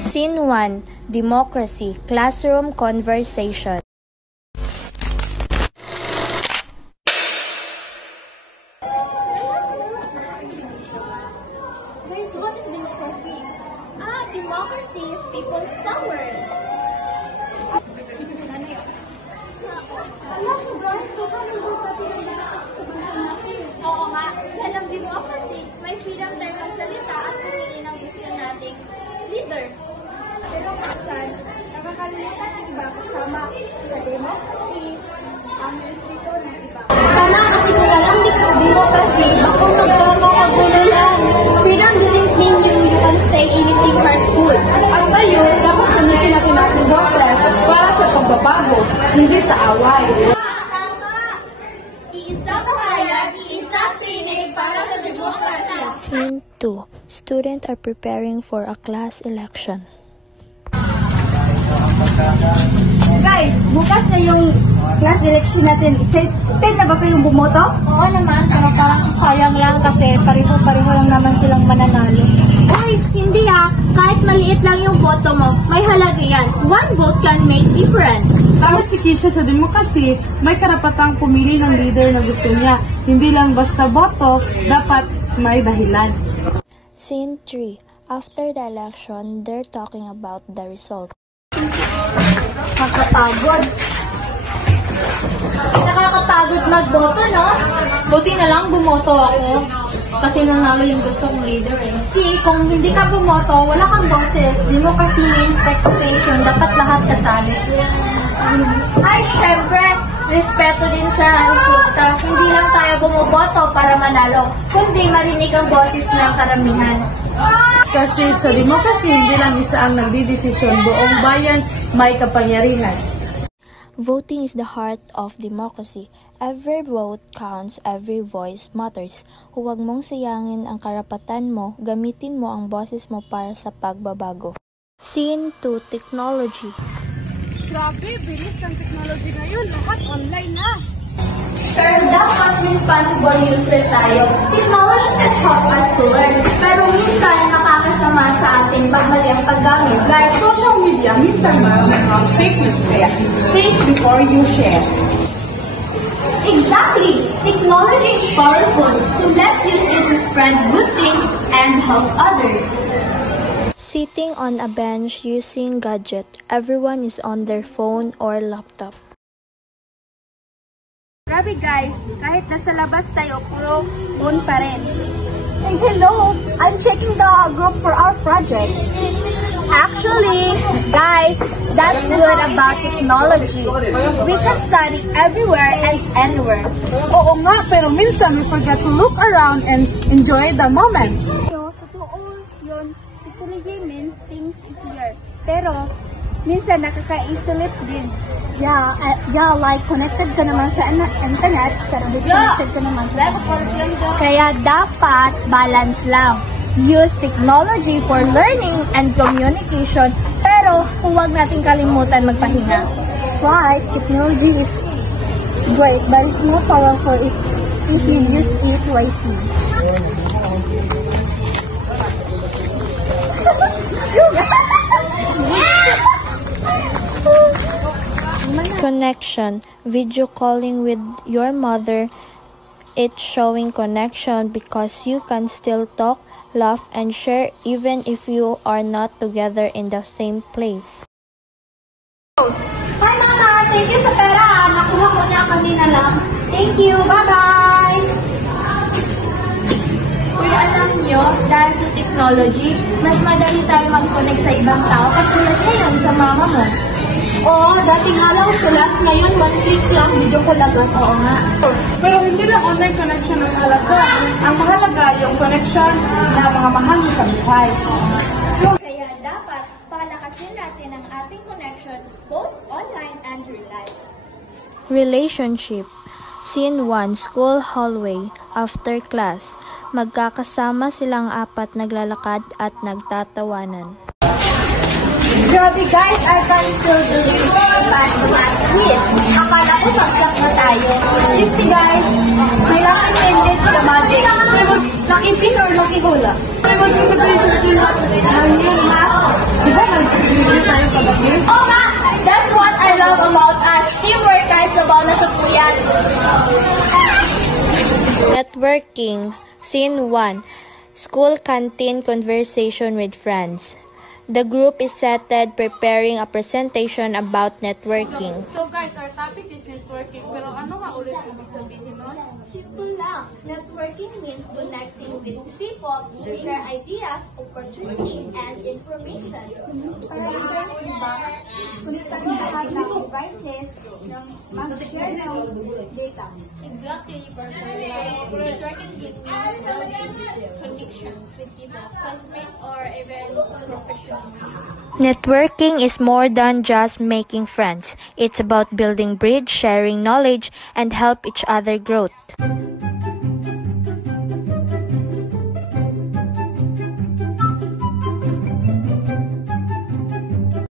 Scene 1, Democracy, Classroom Conversation. Guys, what is democracy? Democracy is people's power. Alam mo guys, so kami sa bansa natin. Oo nga, yan ang democracy. May freedom tayo magsalita at pumili ng gusto nating leader. Pero minsan, nakakalimutan ng iba kasama sa democracy ang respeto ng iba. Tama, kasi kung walang democracy, kung magkakagulo lang. Freedom doesn't mean you can say anything hurtful. At tayo, dapat gamitin natin ating boses para sa pagbabago, hindi sa away. Tama! Iisang bayan, iisang tinig para sa demokrasya. Scene 2, Students are preparing for a class election. Guys, bukas na yung class election natin. Excited na ba kayong bumoto? Oo naman, pero parang sayang lang kasi pareho-pareho lang naman silang mananalo. Uy, hindi kahit maliit lang yung boto mo, may halaga yan. One vote can make difference. Tama si Kisha sa demokrasy, may karapatang pumili ng leader na gusto niya. Hindi lang basta boto, dapat may dahilan. Scene 3, after the election, they're talking about the result. Nakakapagod. Nakakapagod magboto, no? Buti na lang bumoto ako kasi nanalo yung gusto kong leader eh. See, kung hindi ka bumoto, wala kang boses. Democracy means participation. Dapat lahat kasali. Ay, syempre, respeto din sa resulta. Hindi lang tayo bumoboto para manalo, kundi marinig ang boses ng karamihan. Kasi sa demokrasy, hindi lang isa ang nagdidesisyon, buong bayan may kapangyarihan. Voting is the heart of democracy. Every vote counts, every voice matters. Huwag mong sayangin ang karapatan mo, gamitin mo ang boses mo para sa pagbabago. Scene 2, Technology. Grabe, bilis ng technology ngayon. Lahat online na. Pero dapat responsible user tayo. Technology can help us to learn. Pero minsan nakakasama sa atin pag mali ang paggamit. Like social media, minsan marami ang fake news kaya think before you share. Exactly! Technology is powerful, so let's use it to spread good things and help others. Sitting on a bench using gadget. Everyone is on their phone or laptop. Grabe guys, kahit nasa labas tayo, puro phone pa rin. Hey, hello! I'm checking the group for our project. Actually, guys, that's good about technology. We can study everywhere and anywhere. Oo nga, pero minsan we forget to look around and enjoy the moment. Totoo yun. Technology means things easier. Pero, minsan nakaka-isolate din. Yeah, like connected ka naman sa internet, pero disconnected ka naman sa Kaya dapat balance lang. Use technology for learning and communication, pero huwag natin kalimutan magpahinga. Right, technology is great, but it's more powerful if you use it wisely. Connection. Video calling with your mother. It's showing connection because you can still talk, laugh, and share even if you are not together in the same place. Hi Mama! Thank you sa pera. Nakuha ko na kanina lang. Thank you. Bye-bye! Uy, alam nyo, dahil sa technology, mas madali tayo mag-connect sa ibang tao katulad ngayon sa mama mo. Oo, dati nga lang sulat. Ngayon, one click lang, video ko lang. Oo nga. Pero hindi lang online connection ang mahalaga. Ang mahalaga yung connection na mga mahal mo sa buhay. Kaya dapat palakasin natin ang ating connection both online and real life. Relationship. Scene 1, School Hallway. After class. Magkakasama silang apat naglalakad at nagtatawanan. Grabe guys, I can still do this fast quiz. Akala ko bagsak na tayo. Christy guys, may lucky pendant ka ba din? Lucky pin or lucky hula? I want to sabihin sa pin. Diba Oh, ma! That's what I love about us. Teamwork kahit sabaw na sa puyan. Networking. Scene 1. School canteen conversation with friends. The group is seated preparing a presentation about networking. So guys, our topic is networking. Pero ano nga ulit ibig sabihin nun? Simple lang. Networking means connecting with people to share ideas, opportunity, and information. Para diba, kunita ng lahat ng devices ng mag-share ng data. Exactly, person. Like, networking means building connections with people, classmates, or even professionals. Networking is more than just making friends. It's about building bridge, sharing knowledge, and help each other grow.